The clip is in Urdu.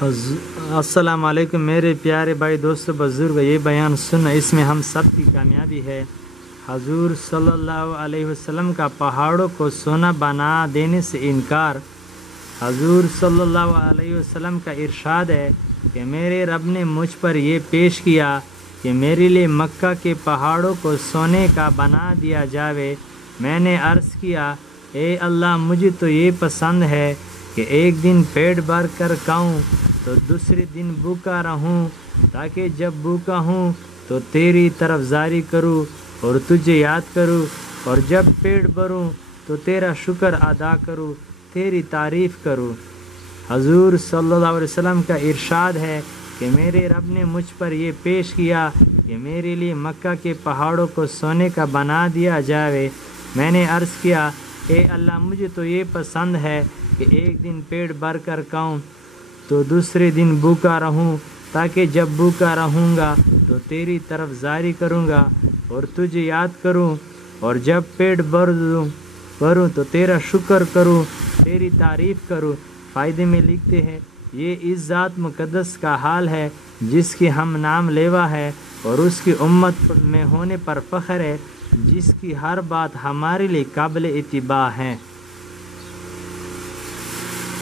السلام علیکم میرے پیارے بھائی دوستو بزرگ، یہ بیان سننا، اس میں ہم سب کی کامیابی ہے۔ حضور صلی اللہ علیہ وسلم کا پہاڑوں کو سونا بنا دینے سے انکار۔ حضور صلی اللہ علیہ وسلم کا ارشاد ہے کہ میرے رب نے مجھ پر یہ پیش کیا کہ میرے لیے مکہ کے پہاڑوں کو سونے کا بنا دیا جاوے۔ میں نے عرض کیا، اے اللہ، مجھے تو یہ پسند ہے کہ ایک دن پیٹ بھر کر کھاؤں تو دوسرے دن بھوکا رہوں، تاکہ جب بھوکا ہوں تو تیری طرف زاری کروں اور تجھے یاد کروں، اور جب پیٹ بھروں تو تیرا شکر ادا کروں، تیری تعریف کروں۔ حضور صلی اللہ علیہ وسلم کا ارشاد ہے کہ میرے رب نے مجھ پر یہ پیش کیا کہ میرے لیے مکہ کے پہاڑوں کو سونے کا بنا دیا جاوے۔ میں نے عرض کیا، اے اللہ، مجھے تو یہ پسند ہے کہ ایک دن پیٹ بھر کر کھاؤں تو دوسرے دن بھوکا رہوں، تاکہ جب بھوکا رہوں گا تو تیری طرف زاری کروں گا اور تجھے یاد کروں، اور جب پیٹ بھروں تو تیرا شکر کروں، تیری تعریف کروں۔ فائدے میں لکھتے ہیں، یہ اس ذات مقدس کا حال ہے جس کی ہم نام لیوا ہے اور اس کی امت میں ہونے پر فخر ہے، جس کی ہر بات ہمارے لیے قابل اتباع ہے۔